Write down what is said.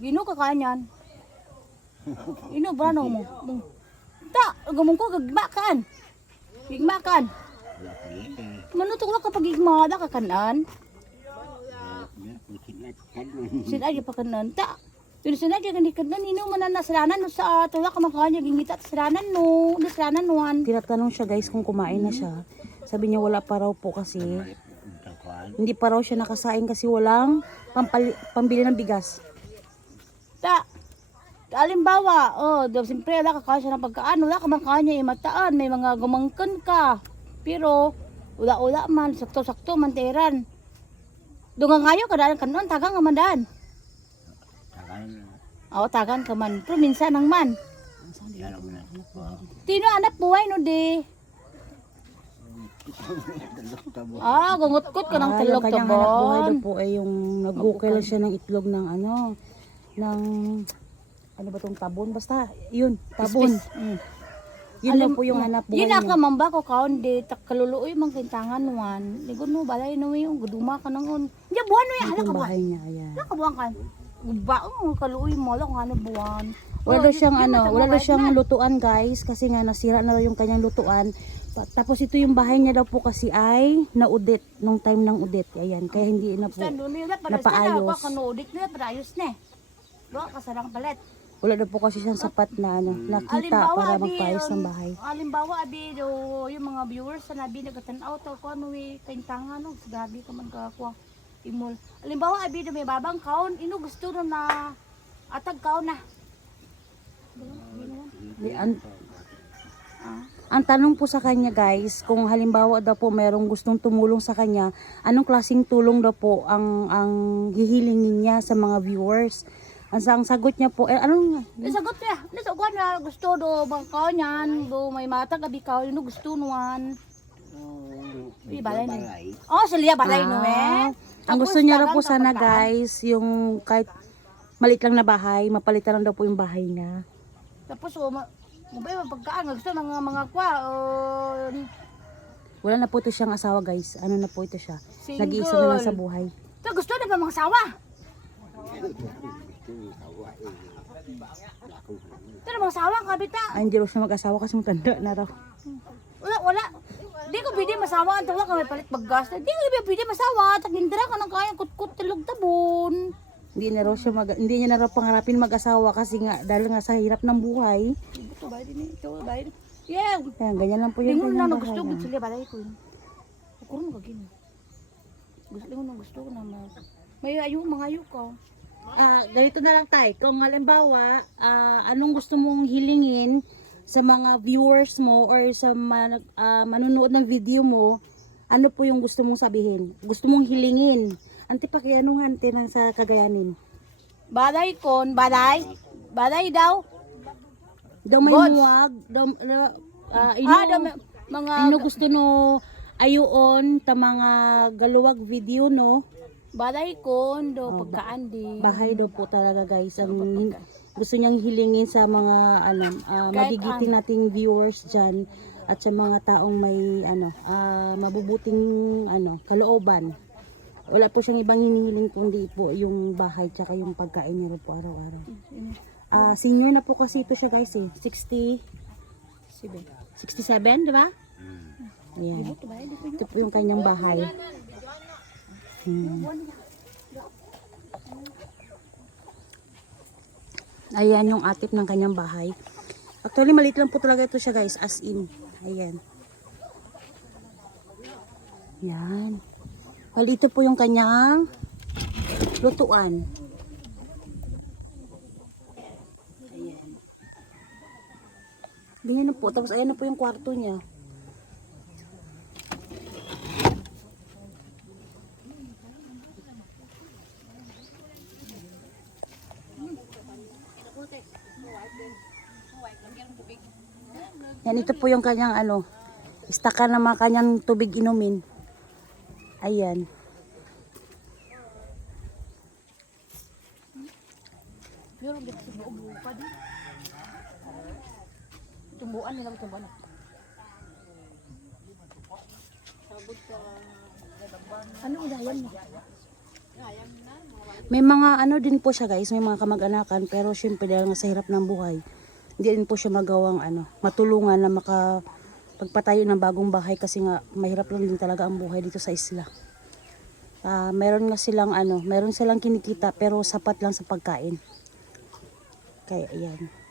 Gino ka kanyan. Ino brano mo. Ta, gamong ko gagmakan. Gigmakan. Manutok ka pag gigmada ka kanan. Sinadya pa kanan ta. Yun sinadya kan kanan ino man nasalanan no sa tuwa ka makanya gingita saranan no, nasalanan nuan. Tinatanong siya guys kung kumain na siya. Sabi niya wala pa raw po kasi. Hindi pa raw siya nakasain kasi walang pambili ng bigas. Ta. Halimbawa, siyempre wala ka kasi ng pagkaan, wala ka man kanya imataan, may mga gumangkan ka. Pero, wala man, sakto-sakto, manteran. Dungang ngayon, kadaan ka noon, tagang ka man daan. Oo, tagang ka man. Pero minsan ang man. Tino anak buhay no di. Gungot-gut ka ng talog Yung kanyang hanap buhay daw tabon. po ay yung nag-ukay lang siya ng itlog ng ano ba tong tabon? Basta, yun, tabon. Yun lang po yung hanap buhay Yun niya. ka mamba ko kaon di kaluluoy mang kintangan nuan. Ligon mo balay no yung guduma ka nang. Ya buwan no ya Ito hala ka yung buwan. bahay niya, ayan. Hala ka buwan ka. Ba kaluoy mo lang ano buwan. Wala daw siyang wala daw siyang lutuan guys kasi nga nasira na daw yung kanyang lutuan. Tapos ito yung bahay niya daw po kasi ay naudit nung time ng udit. Ayan, kaya hindi na po napaayos. Kanoodit na parayos na. Lo kasarang palit. Wala daw po kasi siyang sapat na nakita para magpaayos ng bahay. Halimbawa abi do yung mga viewers na abi nagatanaw to ko ano kaintangan no gabi ka man kakuha imol. Halimbawa abi do may babang kaon ino gusto ro na atag kaon na. Ang tanong po sa kanya guys, kung halimbawa daw po mayroong gustong tumulong sa kanya, anong klaseng tulong daw po ang hihilingin niya sa mga viewers? Ang sagot niya po, anong Sagot niya, nasagot na gusto do bang kaon yan, do may matag abi kaon ino gusto nuan. Balay na. Oh, sila balay no eh. ang gusto niya raw po sana guys, yung kahit maliit lang na bahay, mapalitan lang daw po yung bahay niya. Tapos mabay pagkaan gusto mga kwa Wala na po ito siyang asawa guys, ano na po ito siya, single. nag-iisa na lang sa buhay. So gusto na ba mga asawa? Pero mga asawa kabita. Ay, hindi raw siya mag-asawa kasi matanda na raw. Wala. Di ko pwede masawa ang tawa ka may palit paggas. Di ko pwede masawa. Tagindra ka ng kaya kutkut tilog tabon. Hindi niya na raw pangarapin mag-asawa kasi nga dahil nga sa hirap ng buhay. Ito ba din ito ba din. Yeah. Ayan, ganyan lang po yung Lingon kanyang na bahay. gusto gud sila balay ko. Kurang magagin. Gusto ko na may ayo mga ayo ko. Ganito na lang tay, kung halimbawa, anong gusto mong hilingin sa mga viewers mo or sa manonood ng video mo, ano po yung gusto mong sabihin? Gusto mong hilingin? Ante pakianungan tinang sa Cagayanin. Baday kon, baday. Baday daw. Daw may Gods. muwag, Mga ino gusto no ayuon ta mga galuwag video no. baday kon do pagkaan di. Bahay daw po talaga guys ang gusto niyang hilingin sa mga magigiting nating viewers diyan at sa mga taong may mabubuting kalooban. Wala po siyang ibang hinihiling kundi po yung bahay tsaka yung pagkain niya po araw-araw. Senior na po kasi ito siya guys eh. 67, di ba? Ayan. Ito po yung kanyang bahay. Ayan yung atip ng kanyang bahay. Actually maliit lang po talaga ito siya guys, as in. Ayan. Yan. Well, ito po yung kanyang lutuan. Ayan. Ganyan na po. Tapos ayan na po yung kwarto niya. Yan, ito po yung kanyang istakan na mga kanyang tubig inumin. Ayan. Pero dito sa buo pa di. Tumbuan nila tumbuan. Ano udayan mo? May mga ano din po siya guys, may mga kamag-anakan, pero syempre dahil nga sa hirap ng buhay, hindi din po siya magawang matulungan na pagpatayo ng bagong bahay kasi nga mahirap lang din talaga ang buhay dito sa isla. Meron nga silang meron silang kinikita pero sapat lang sa pagkain. Kaya ayan.